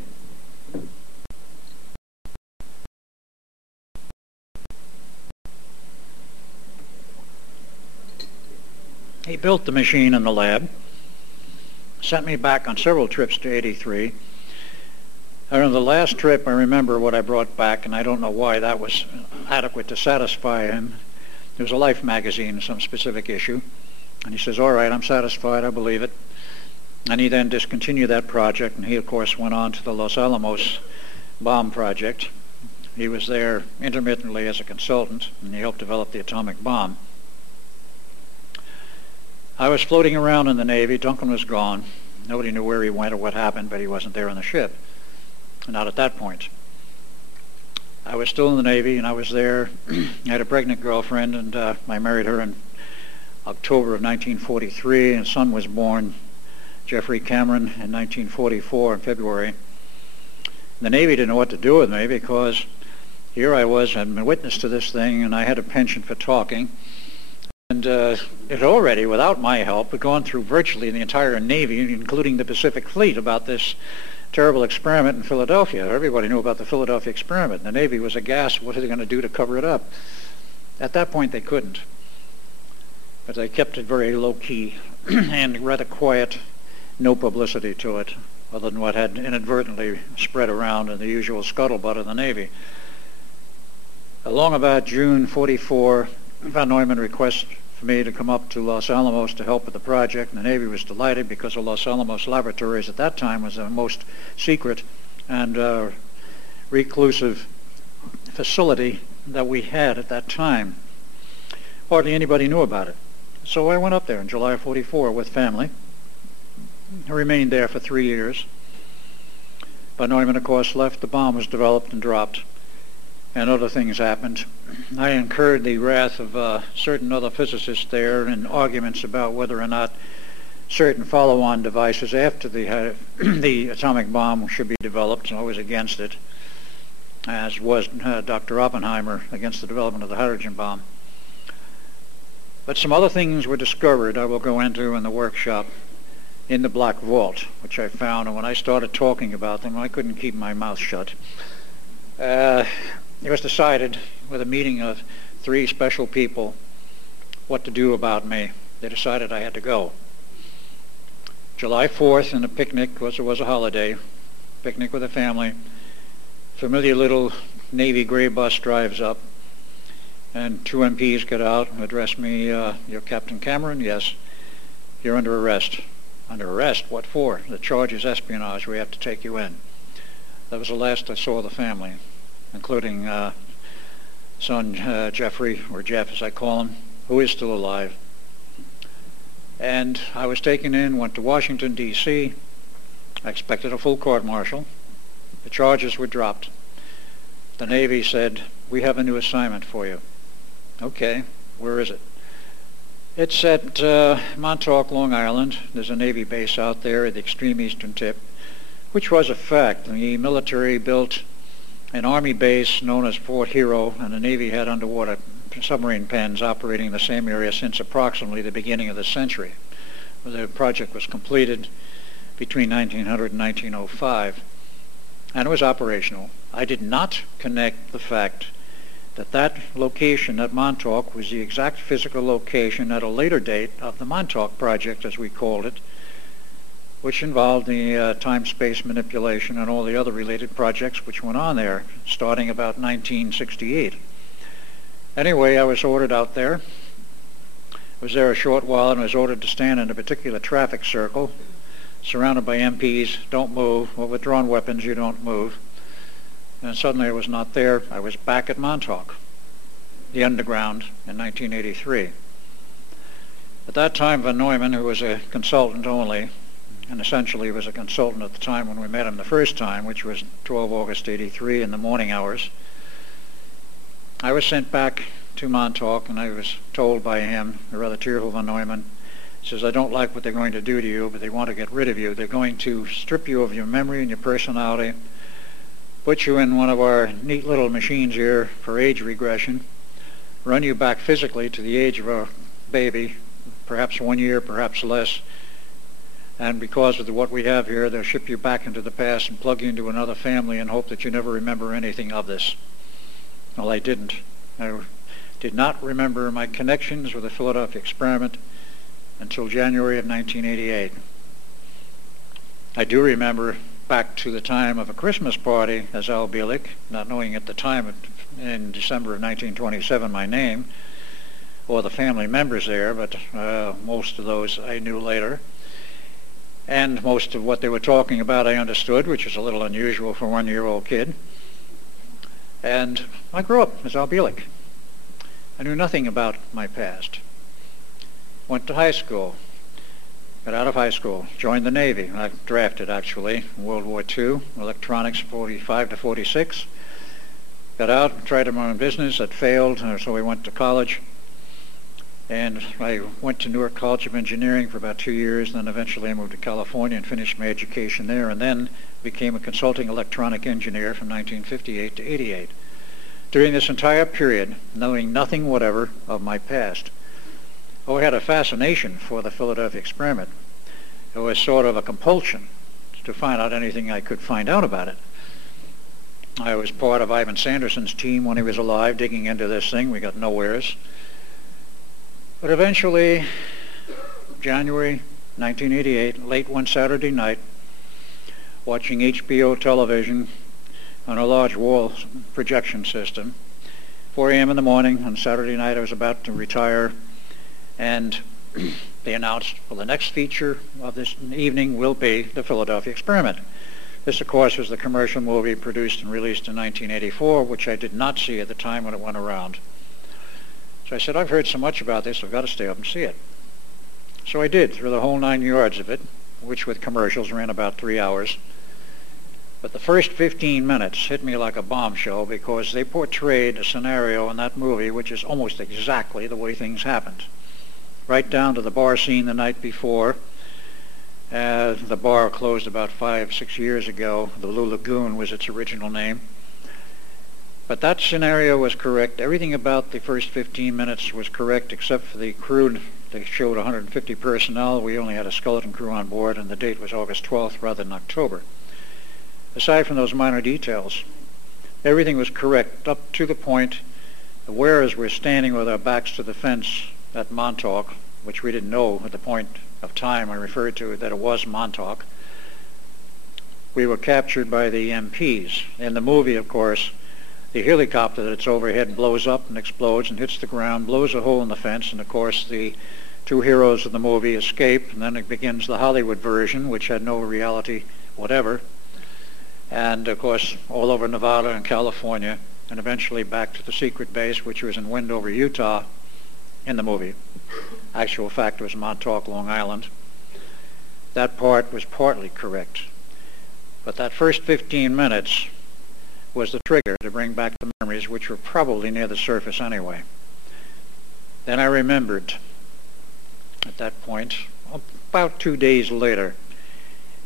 He built the machine in the lab, sent me back on several trips to 83. And on the last trip, I remember what I brought back, and I don't know why that was adequate to satisfy him. There was a Life magazine, some specific issue, and he says, all right, I'm satisfied, I believe it. And he then discontinued that project, and he, of course, went on to the Los Alamos bomb project. He was there intermittently as a consultant, and he helped develop the atomic bomb. I was floating around in the Navy. Duncan was gone. Nobody knew where he went or what happened, but he wasn't there on the ship. Not at that point. I was still in the Navy, and I was there. I had a pregnant girlfriend, and I married her in October of 1943, and a son was born, Jeffrey Cameron, in 1944 in February. The Navy didn't know what to do with me, because here I was, had been witness to this thing, and I had a penchant for talking. And it had already, without my help, had gone through virtually the entire Navy, including the Pacific Fleet, about this terrible experiment in Philadelphia. Everybody knew about the Philadelphia experiment. The Navy was aghast. What are they going to do to cover it up? At that point, they couldn't. But they kept it very low-key and rather quiet, no publicity to it, other than what had inadvertently spread around in the usual scuttlebutt of the Navy. Along about June 44, von Neumann requested for me to come up to Los Alamos to help with the project, and the Navy was delighted, because the Los Alamos laboratories at that time was the most secret and reclusive facility that we had at that time. Hardly anybody knew about it. So I went up there in July of 44 with family. I remained there for 3 years. Von Neumann, of course, left. The bomb was developed and dropped. and other things happened. I incurred the wrath of certain other physicists there in arguments about whether or not certain follow-on devices after the atomic bomb should be developed, and I was against it, as was Dr. Oppenheimer against the development of the hydrogen bomb. But some other things were discovered I will go into in the workshop in the Black Vault, which I found, and when I started talking about them, I couldn't keep my mouth shut. It was decided with a meeting of 3 special people what to do about me. They decided I had to go. July 4th, and a picnic, because it was a holiday, picnic with a family. Familiar little Navy gray bus drives up, and 2 MPs get out and address me, "You're Captain Cameron?" "Yes." "You're under arrest." "Under arrest? What for?" "The charge is espionage. We have to take you in." That was the last I saw of the family, including son Jeffrey, or Jeff as I call him, who is still alive. And I was taken in, went to Washington, D.C. I expected a full court-martial. The charges were dropped. The Navy said, "We have a new assignment for you." "Okay, where is it?" "It's at Montauk, Long Island. There's a Navy base out there at the extreme eastern tip," which was a fact. The military built an Army base known as Fort Hero, and the Navy had underwater submarine pens operating in the same area since approximately the beginning of the century. The project was completed between 1900 and 1905, and it was operational. I did not connect the fact that that location at Montauk was the exact physical location at a later date of the Montauk Project, as we called it, which involved the time-space manipulation and all the other related projects which went on there, starting about 1968. Anyway, I was ordered out there. I was there a short while and was ordered to stand in a particular traffic circle, surrounded by MPs. "Don't move. With withdrawn weapons, you don't move." And suddenly I was not there. I was back at Montauk, the underground, in 1983. At that time, Von Neumann, who was a consultant only, and essentially was a consultant at the time when we met him the first time, which was 12 August 83 in the morning hours, I was sent back to Montauk, and I was told by him, a rather tearful Von Neumann, says, "I don't like what they're going to do to you, but they want to get rid of you. They're going to strip you of your memory and your personality, put you in one of our neat little machines here for age regression, run you back physically to the age of a baby, perhaps 1 year, perhaps less, and because of what we have here, they'll ship you back into the past and plug you into another family and hope that you never remember anything of this." Well, I didn't. I did not remember my connections with the Philadelphia experiment until January of 1988. I do remember back to the time of a Christmas party as Al Bielek, not knowing at the time in December of 1927 my name or the family members there, but most of those I knew later. And most of what they were talking about I understood, which is a little unusual for a 1-year-old kid. And I grew up as Al Bielek. I knew nothing about my past. Went to high school, got out of high school, joined the Navy. I drafted, actually, in World War II, electronics 45 to 46. Got out, tried my own business. That failed, so I went to college. And I went to Newark College of Engineering for about 2 years, and then eventually I moved to California and finished my education there, and then became a consulting electronic engineer from 1958 to 88. During this entire period, knowing nothing whatever of my past. Oh, I had a fascination for the Philadelphia experiment. It was sort of a compulsion to find out anything I could find out about it. I was part of Ivan Sanderson's team when he was alive, digging into this thing. We got nowheres. But eventually, January 1988, late one Saturday night, watching HBO television on a large wall projection system, 4 a.m. in the morning on Saturday night, I was about to retire, and they announced, well, the next feature of this evening will be the Philadelphia experiment. This, of course, was the commercial movie produced and released in 1984, which I did not see at the time when it went around. So I said, I've heard so much about this, I've got to stay up and see it. So I did, through the whole 9 yards of it, which with commercials ran about 3 hours. But the first 15 minutes hit me like a bombshell because they portrayed a scenario in that movie which is almost exactly the way things happened. Right down to the bar scene the night before. The bar closed about 5-6 years ago. The Blue Lagoon was its original name. But that scenario was correct. Everything about the first 15 minutes was correct except for the crew. They showed 150 personnel. We only had a skeleton crew on board, and the date was August 12th rather than October. Aside from those minor details, everything was correct up to the point the wearers were standing with our backs to the fence at Montauk, which we didn't know at the point of time I referred to that it was Montauk. We were captured by the MPs. In the movie, of course, the helicopter that's overhead blows up and explodes and hits the ground, blows a hole in the fence, and of course the two heroes of the movie escape, and then it begins the Hollywood version, which had no reality whatever, and of course all over Nevada and California, and eventually back to the secret base, which was in Wendover, Utah, in the movie. Actual fact was Montauk, Long Island. That part was partly correct, but that first 15 minutes was the trigger to bring back the memories, which were probably near the surface anyway. Then I remembered at that point, about 2 days later,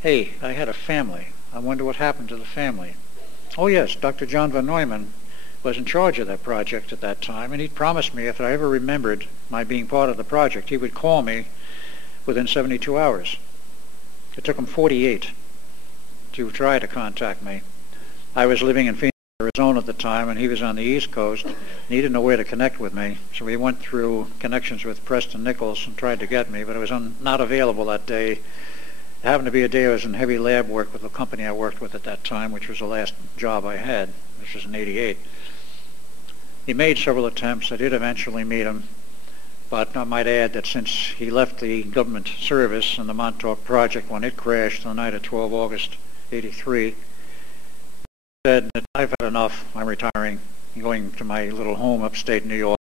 hey, I had a family. I wonder what happened to the family. Oh yes, Dr. John von Neumann was in charge of that project at that time, and he'd promised me if I ever remembered my being part of the project, he would call me within 72 hours. It took him 48 to try to contact me. I was living in Phoenix, Arizona at the time, and he was on the East Coast, and he didn't know where to connect with me. So we went through connections with Preston Nichols and tried to get me, but I was not available that day. It happened to be a day I was in heavy lab work with the company I worked with at that time, which was the last job I had, which was in '88. He made several attempts. I did eventually meet him, but I might add that since he left the government service and the Montauk project when it crashed the night of 12 August 83, said that I've had enough, I'm retiring, going to my little home upstate New York.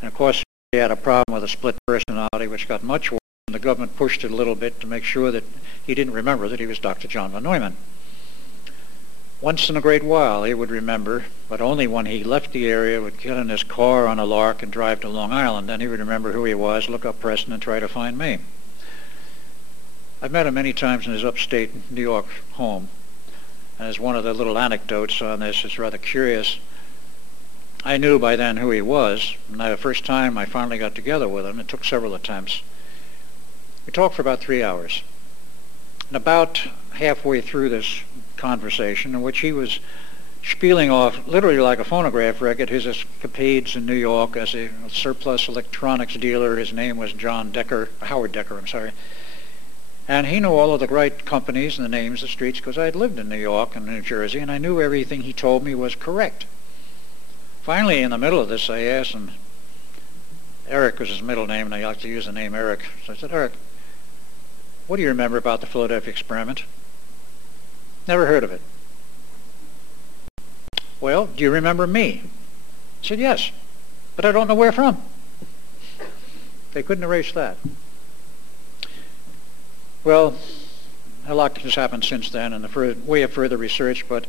And of course he had a problem with a split personality which got much worse, and the government pushed it a little bit to make sure that he didn't remember that he was Dr. John von Neumann. Once in a great while he would remember, but only when he left the area, would get in his car on a lark and drive to Long Island. Then he would remember who he was, look up Preston, and try to find me. I've met him many times in his upstate New York home. And as one of the little anecdotes on this is rather curious, I knew by then who he was, and the first time I finally got together with him, it took several attempts. We talked for about 3 hours. And about halfway through this conversation, in which he was spieling off, literally like a phonograph record, his escapades in New York as a surplus electronics dealer. His name was Howard Decker, I'm sorry. And he knew all of the right companies and the names of streets because I had lived in New York and New Jersey, and I knew everything he told me was correct. Finally, in the middle of this, I asked him, Eric was his middle name, and I like to use the name Eric. So I said, Eric, what do you remember about the Philadelphia experiment? Never heard of it. Well, do you remember me? I said, yes, but I don't know where from. They couldn't erase that. Well, a lot has happened since then in the way of further research, but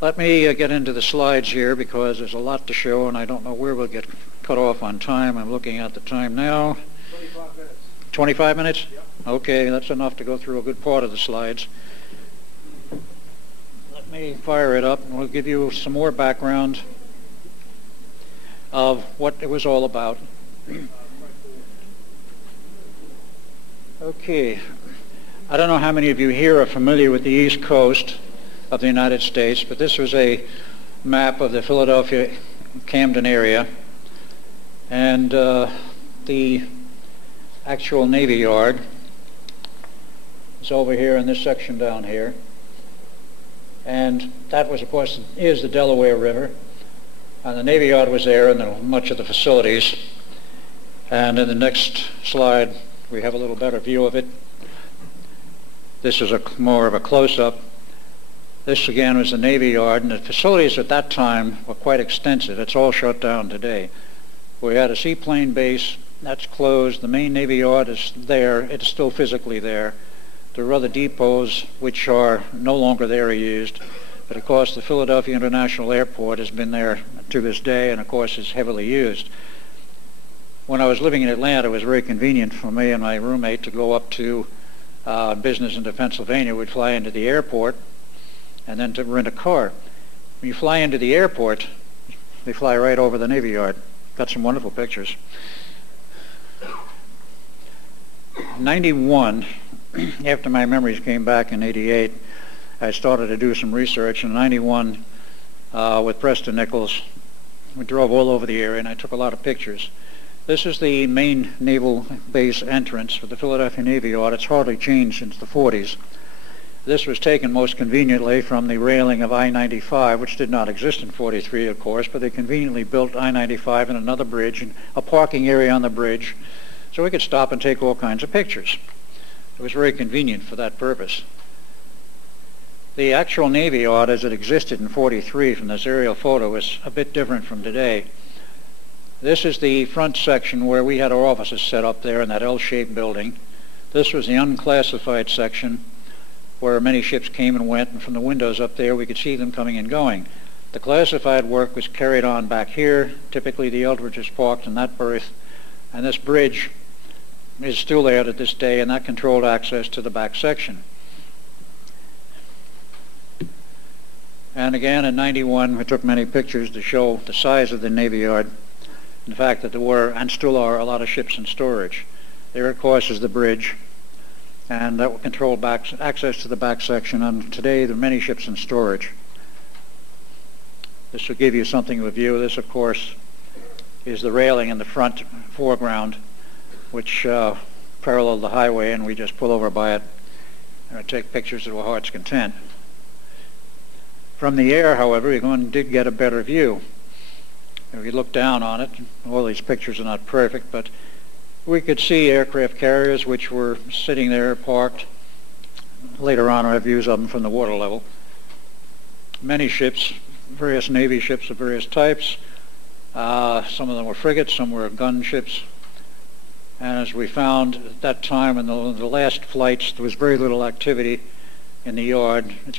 let me get into the slides here because there's a lot to show, and I don't know where we'll get cut off on time. I'm looking at the time now. 25 minutes. 25 minutes? Yep. Okay, that's enough to go through a good part of the slides. Let me fire it up, and we'll give you some more background of what it was all about. Okay. I don't know how many of you here are familiar with the East Coast of the United States, but this was a map of the Philadelphia Camden area, and the actual Navy Yard is over here in this section down here, and that was, of course, is the Delaware River, and the Navy Yard was there, and much of the facilities. And in the next slide we have a little better view of it. This is more of a close-up. This again was the Navy Yard, and the facilities at that time were quite extensive. It's all shut down today. We had a seaplane base, that's closed. The main Navy Yard is there. It's still physically there. There are other depots which are no longer there or used, but of course the Philadelphia International Airport has been there to this day and of course is heavily used. When I was living in Atlanta, it was very convenient for me and my roommate to go up to business into Pennsylvania. We'd fly into the airport and then to rent a car. When you fly into the airport, they fly right over the Navy Yard. Got some wonderful pictures. 91, after my memories came back in 88, I started to do some research. In 91, with Preston Nichols, we drove all over the area and I took a lot of pictures. This is the main naval base entrance for the Philadelphia Navy Yard. It's hardly changed since the 40s. This was taken most conveniently from the railing of I-95, which did not exist in 43, of course, but they conveniently built I-95 and another bridge and a parking area on the bridge so we could stop and take all kinds of pictures. It was very convenient for that purpose. The actual Navy Yard as it existed in 43 from this aerial photo is a bit different from today. This is the front section where we had our offices set up there in that L-shaped building. This was the unclassified section where many ships came and went, and from the windows up there we could see them coming and going. The classified work was carried on back here. Typically the Eldridge is parked in that berth, and this bridge is still there to this day, and that controlled access to the back section. And again in 91 we took many pictures to show the size of the Navy Yard. In fact, that there were and still are a lot of ships in storage. There, of course, is the bridge, and that will control access to the back section. And today, there are many ships in storage. This will give you something of a view. This, of course, is the railing in the front foreground, which parallel the highway, and we just pull over by it and take pictures to our heart's content. From the air, however, you're going to get a better view. If you look down on it, all these pictures are not perfect, but we could see aircraft carriers which were sitting there parked. Later on I have views of them from the water level. Many ships, various Navy ships of various types. Some of them were frigates, some were gunships. And as we found at that time in the last flights, there was very little activity in the yard. It's been